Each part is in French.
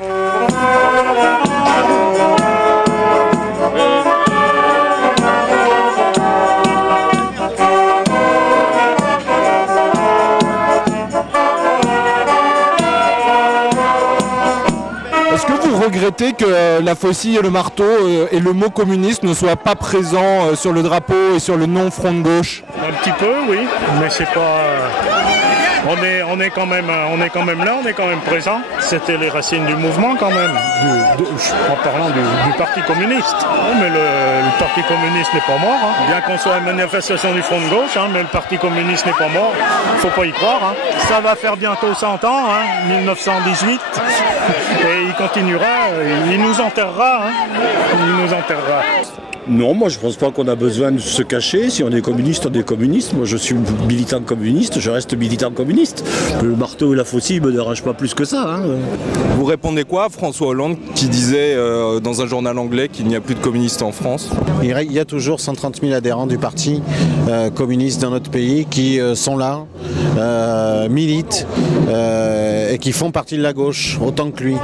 Est-ce que vous regrettez que la faucille et le marteau et le mot communiste ne soient pas présents sur le drapeau et sur le nom Front de gauche? Un petit peu, oui, mais c'est pas... On est quand même là, on est quand même présent. C'était les racines du mouvement quand même, en parlant du Parti communiste. Mais le Parti communiste n'est pas mort, hein. Bien qu'on soit une manifestation du Front de gauche, hein, mais le Parti communiste n'est pas mort. Faut pas y croire. Hein. Ça va faire bientôt 100 ans, hein, 1918, et il continuera, il nous enterrera. Hein. Il nous enterrera. Non, moi je pense pas qu'on a besoin de se cacher. Si on est communiste, on est communiste. Moi je suis militant communiste, je reste militant communiste. Le marteau et la faucille me dérangent pas plus que ça. Hein. Vous répondez quoi à François Hollande qui disait dans un journal anglais qu'il n'y a plus de communistes en France? Il y a toujours 130 000 adhérents du parti communiste dans notre pays qui sont là, militent et qui font partie de la gauche autant que lui.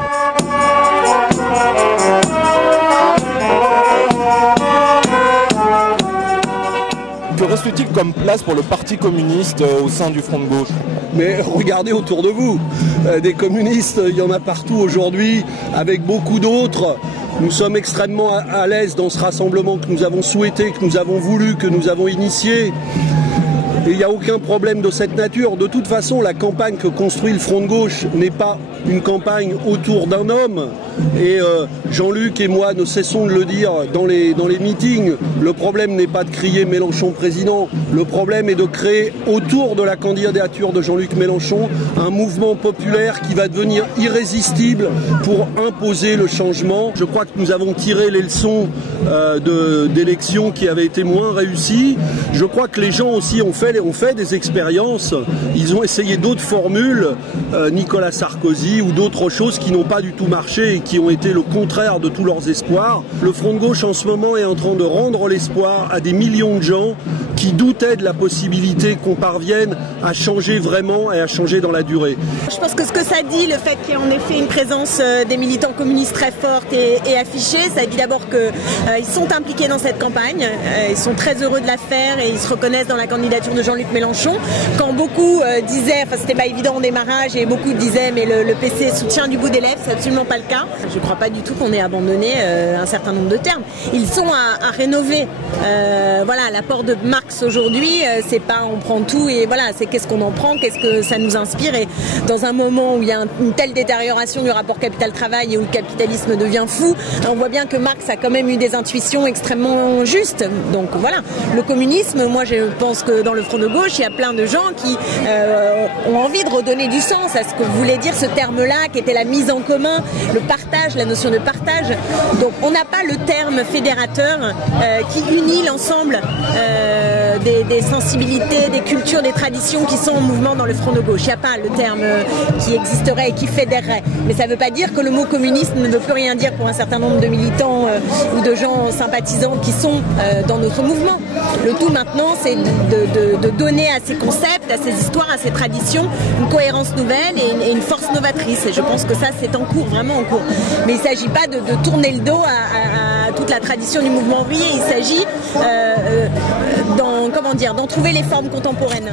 Que reste-t-il comme place pour le Parti communiste au sein du Front de gauche? Mais regardez autour de vous, des communistes, il y en a partout aujourd'hui, avec beaucoup d'autres. Nous sommes extrêmement à l'aise dans ce rassemblement que nous avons souhaité, que nous avons voulu, que nous avons initié. Et il n'y a aucun problème de cette nature. De toute façon, la campagne que construit le Front de gauche n'est pas une campagne autour d'un homme. Et Jean-Luc et moi ne cessons de le dire dans les meetings. Le problème n'est pas de crier Mélenchon président. Le problème est de créer autour de la candidature de Jean-Luc Mélenchon un mouvement populaire qui va devenir irrésistible pour imposer le changement. Je crois que nous avons tiré les leçons d'élections qui avaient été moins réussies. Je crois que les gens aussi ont fait des expériences. Ils ont essayé d'autres formules, Nicolas Sarkozy ou d'autres choses qui n'ont pas du tout marché et qui ont été le contraire de tous leurs espoirs. Le Front de gauche en ce moment est en train de rendre l'espoir à des millions de gens qui doutaient de la possibilité qu'on parvienne à changer vraiment et à changer dans la durée. Je pense que ce que ça dit, le fait qu'il y ait en effet une présence des militants communistes très forte et affichée, ça dit d'abord qu'ils sont impliqués dans cette campagne, ils sont très heureux de la faire et ils se reconnaissent dans la candidature de Jean-Luc Mélenchon. Quand beaucoup disaient, enfin c'était pas évident au démarrage et beaucoup disaient mais le PC soutient du bout des lèvres, c'est absolument pas le cas. Je crois pas du tout qu'on ait abandonné un certain nombre de termes. Ils sont à rénover. Voilà, l'apport de Marx aujourd'hui, c'est pas on prend tout et voilà, c'est qu'est-ce qu'on en prend, qu'est-ce que ça nous inspire. Et dans un moment où il y a une telle détérioration du rapport capital-travail et où le capitalisme devient fou, on voit bien que Marx a quand même eu des intuitions extrêmement justes. Donc voilà, le communisme, moi je pense que dans le Front de gauche, il y a plein de gens qui ont envie de redonner du sens à ce que voulait dire ce terme-là, qui était la mise en commun, le partage, la notion de partage. Donc on n'a pas le terme fédérateur qui unit l'ensemble des sensibilités, des cultures, des traditions qui sont en mouvement dans le Front de gauche. Il n'y a pas le terme qui existerait et qui fédérerait. Mais ça ne veut pas dire que le mot communiste ne veut plus rien dire pour un certain nombre de militants ou de gens sympathisants qui sont dans notre mouvement. Le tout maintenant, c'est de donner à ces concepts, à ces histoires, à ces traditions, une cohérence nouvelle et une force novatrice. Et je pense que ça, c'est en cours, vraiment en cours. Mais il ne s'agit pas de tourner le dos à toute la tradition du mouvement ouvrier. Il s'agit d'en trouver les formes contemporaines.